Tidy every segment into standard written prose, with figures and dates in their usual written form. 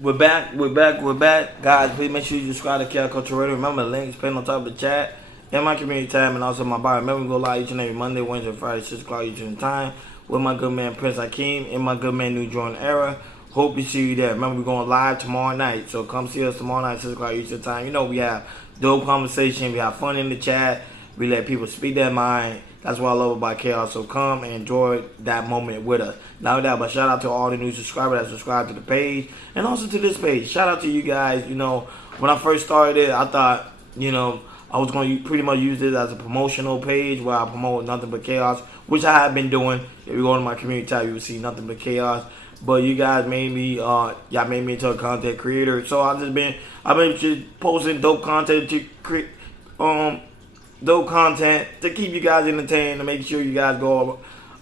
We're back. Guys, please make sure you subscribe to Chaos Culture Radio. Remember the links pinned on top of the chat. In my community tab and also my bio. Remember we go live each and every Monday, Wednesday, Friday, 6 o'clock Eastern time with my good man Prince Hakeem and my good man New Jordan Era. Hope to see you there. Remember we're going live tomorrow night. So come see us tomorrow night, 6 o'clock Eastern time. You know we have dope conversation, we have fun in the chat, we let people speak their mind. That's what I love about Chaos. So come and enjoy that moment with us. Not only that, but shout out to all the new subscribers that subscribe to the page and also to this page. Shout out to you guys. You know, when I first started it, I thought, you know, I was going to pretty much use this as a promotional page where I promote nothing but chaos, which I have been doing. If you go to my community tab, you will see nothing but chaos. But you guys made me, y'all made me into a content creator. So I've been just posting dope content to create, dope content to keep you guys entertained, to make sure you guys go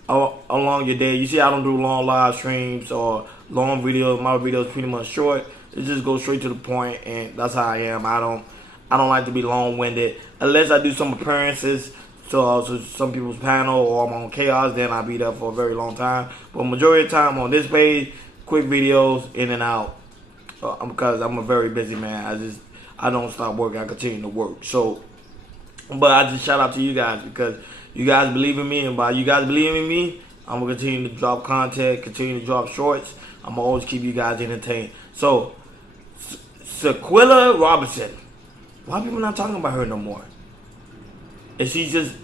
along your day. You see, I don't do long live streams or long videos. My videos pretty much short. It just goes straight to the point, and that's how I am. I don't like to be long-winded unless I do some appearances. So some people's panel or I'm on Chaos, then I'll be there for a very long time. But majority of the time on this page, quick videos in and out. Because I'm a very busy man. I don't stop working. I continue to work. So, but I just shout out to you guys because you guys believe in me, and by you guys believing in me, I'm gonna continue to drop content, continue to drop shorts. I'm gonna always keep you guys entertained. So, Shaquella Robinson. Why are people not talking about her no more? Is she just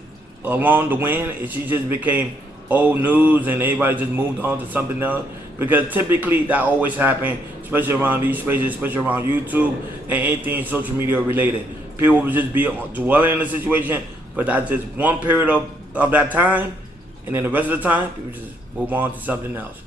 along the wind? Is she just became old news and everybody just moved on to something else? Because typically that always happens, especially around these spaces, especially around YouTube and anything social media related. People will just be dwelling in the situation, but that's just one period of that time, and then the rest of the time, people just move on to something else.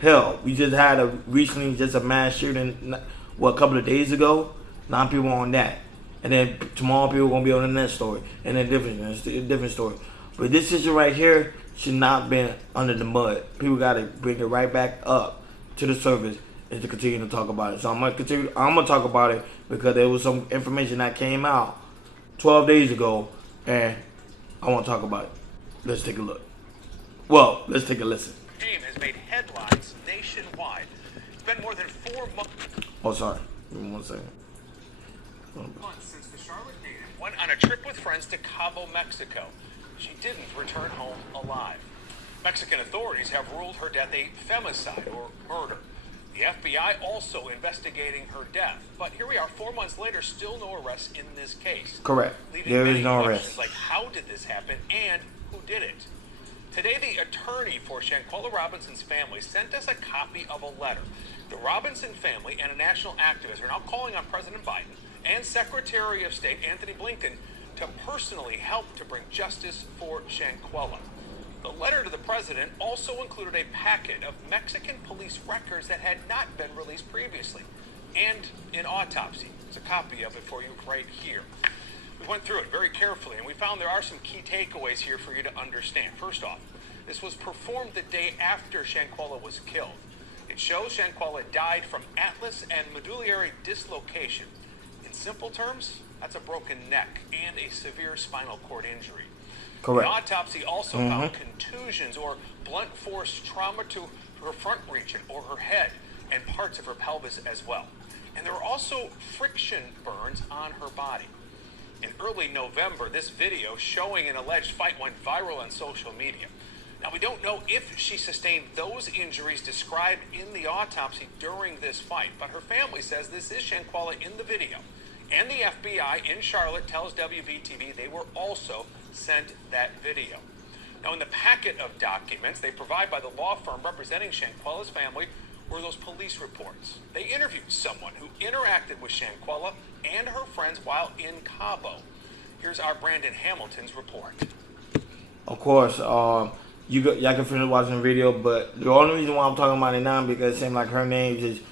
Hell, we just had recently a mass shooting, a couple of days ago. 9 people on that. And then tomorrow people are going to be on the next story. And then a different story. But this issue right here should not be under the mud. People got to bring it right back up to the surface and to continue to talk about it. So I'm going to talk about it because there was some information that came out 12 days ago. And I want to talk about it. Let's take a look. Well, let's take a listen. Game has made headlines nationwide. It's been more than 4 months. Oh, sorry. Give me 1 second. Months since the Charlotte native went on a trip with friends to Cabo, Mexico. She didn't return home alive. Mexican authorities have ruled her death a femicide or murder. The FBI also investigating her death. But here we are 4 months later, still no arrests in this case. Correct. There is no arrest. Like, how did this happen and who did it? Today, the attorney for Shanquella Robinson's family sent us a copy of a letter. The Robinson family and a national activist are now calling on President Biden and Secretary of State Anthony Blinken to personally help to bring justice for Shanquella. The letter to the president also included a packet of Mexican police records that had not been released previously, and an autopsy. There's a copy of it for you right here. We went through it very carefully, and we found there are some key takeaways here for you to understand. First off, this was performed the day after Shanquella was killed. It shows Shanquella died from atlas and medullary dislocation. In simple terms, that's a broken neck and a severe spinal cord injury. Correct. The autopsy also found contusions or blunt force trauma to her front region or her head and parts of her pelvis as well. And there were also friction burns on her body. In early November, this video showing an alleged fight went viral on social media. Now, we don't know if she sustained those injuries described in the autopsy during this fight, but her family says this is Shanquella in the video. And the FBI in Charlotte tells WBTV they were also sent that video. Now, in the packet of documents they provide by the law firm representing Shanquella's family were those police reports. They interviewed someone who interacted with Shanquella and her friends while in Cabo. Here's our Brandon Hamilton's report. Of course, y'all can finish watching the video, but the only reason why I'm talking about it now is because it seems like her name just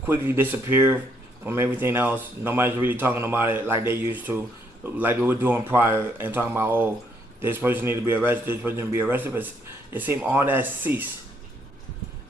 quickly disappeared from everything else. Nobody's really talking about it like they used to, like they were doing prior, and talking about, oh, this person need to be arrested, this person need to be arrested. But it seemed all that ceased,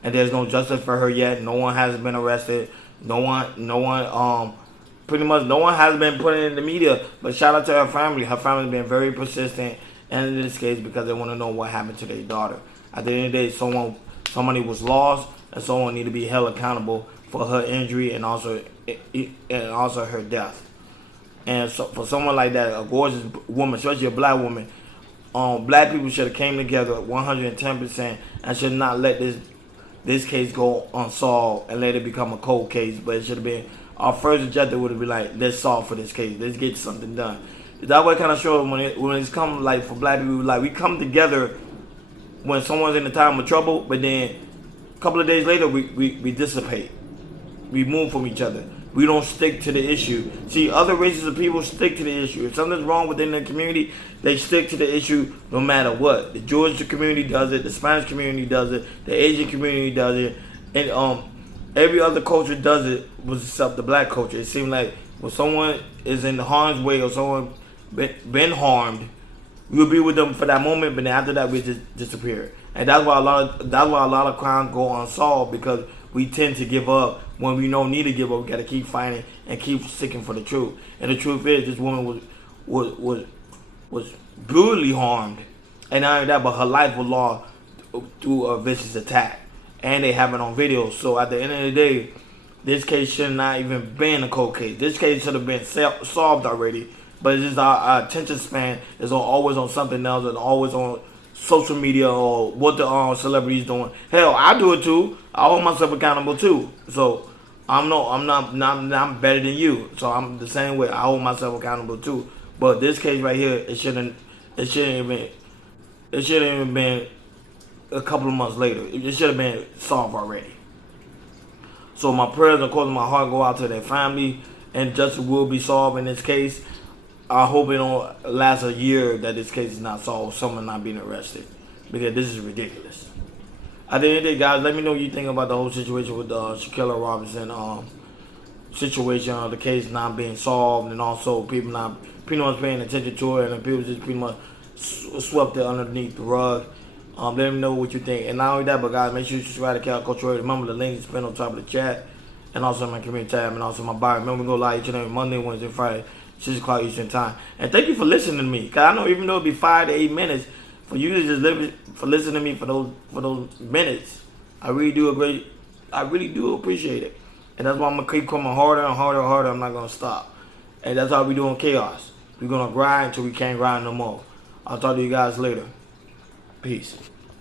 and there's no justice for her yet. No one has been arrested. Pretty much no one has been put in the media. But shout out to her family. Her family's been very persistent, and in this case, because they want to know what happened to their daughter. At the end of the day, somebody was lost, and someone need to be held accountable for her injury and also her death. And so for someone like that, a gorgeous woman, especially a black woman, black people should have came together 110% and should not let this case go unsolved and let it become a cold case. But it should have been our first objective would have been like, let's solve for this case, let's get something done. That way kind of shows when it's come like for black people, like we come together when someone's in a time of trouble, but then a couple of days later we dissipate, we move from each other. We don't stick to the issue. See, other races of people stick to the issue. If something's wrong within their community, they stick to the issue no matter what. The Jewish community does it. The Spanish community does it. The Asian community does it. And every other culture does it, except the black culture. It seems like when someone is in harm's way or someone been harmed, we'll be with them for that moment, but then after that we just disappear. And that's why a lot of crimes go unsolved, because we tend to give up when we don't need to give up. We got to keep fighting and keep sticking for the truth. And the truth is, this woman was brutally harmed, and not only that, but her life was lost through a vicious attack. And they have it on video. So at the end of the day, this case should not even been a cold case. This case should have been solved already. But it's just our attention span is always on something else and always on social media or what the celebrities doing. Hell, I do it too. I hold myself accountable too. So I'm better than you. So I'm the same way. I hold myself accountable too. But this case right here, it shouldn't even been a couple of months later. It should have been solved already. So my prayers, of course, my heart go out to their family, and justice will be solved in this case. I hope it don't last a year that this case is not solved, someone not being arrested, because this is ridiculous. At the end of the day, guys, let me know what you think about the whole situation with Shaquella Robinson situation, of the case not being solved, and also people not pretty much paying attention to it, and people just pretty much swept it underneath the rug. Let me know what you think. And not only that, but guys, make sure you subscribe to Cal Culture. Remember the link is pinned on top of the chat, and also my community tab, and also my bio. Remember, we go live each and every Monday, Wednesday, Friday, 6 o'clock Eastern time. And thank you for listening to me. Cause I know even though it be 5 to 8 minutes, for you to just listen to me for those minutes, I really do appreciate it. And that's why I'm gonna keep coming harder and harder and harder. I'm not gonna stop. And that's how we doing chaos. We're gonna grind until we can't grind no more. I'll talk to you guys later. Peace.